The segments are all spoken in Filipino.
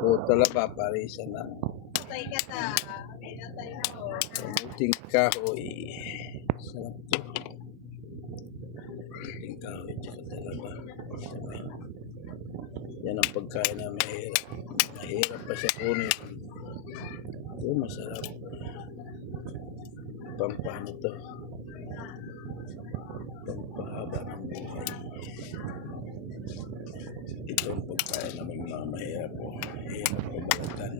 O talaba, parisa na. Patay ka ta. Pinatay mo. Kamuting kahoy. Sarap to. Kamuting kahoy, tsaka talaba. Yan ang pagkain na mahirap. Mahirap pa siya kunin. Ito, masarap. Pampano to. Pampahaba ng buhay. Ito ang pagkain na may mga mahirap po. Mahirap po balatan.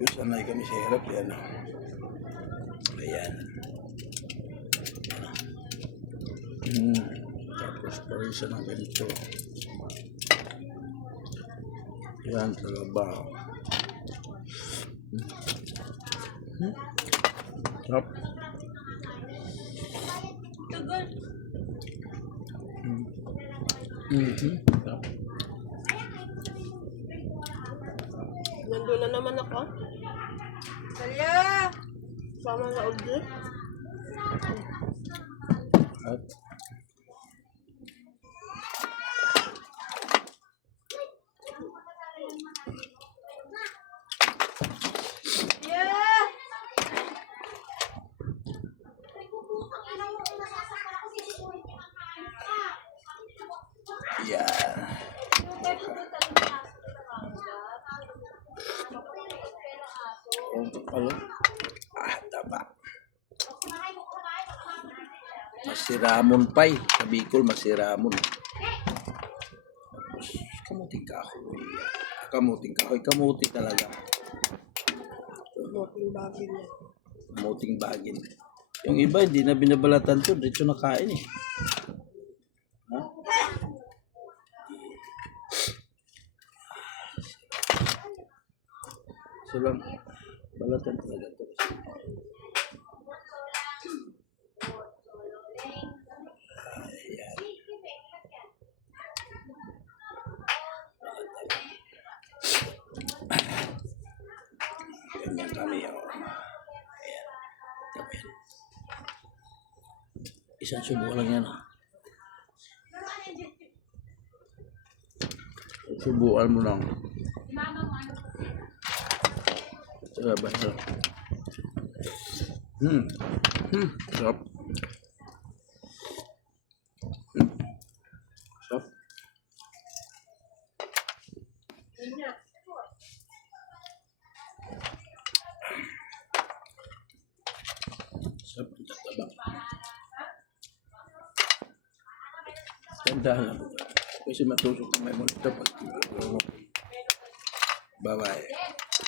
Kung sanay kami sa hirap, yan. Ayan. Tapos pa rin siya ng ganito. Yan, talaba. Sarap. Sarap. Nandun na naman ako. Kaya! Sama na ugli. At Yeah! yan. Ano? Taba. Masiramon pay. Sa Bicol, masiramon. Tapos, kamuting kahoy. Kamuting kahoy. Kamuti talaga. Kamuting bagin niya. Kamuting bagin. Yung iba, hindi na binabalatan to. Dito nakain eh. Ha? So lang, balatan talaga to. Ayan. Ganyan kami oh. Ayan. Ayan. Isang subo lang yan. Subuan mo lang. Sarap. Sarap. Sarap. Sarap. Sarap ng tataba. Tandahan lang. Kasi matusok na may mga tapat. Bye-bye.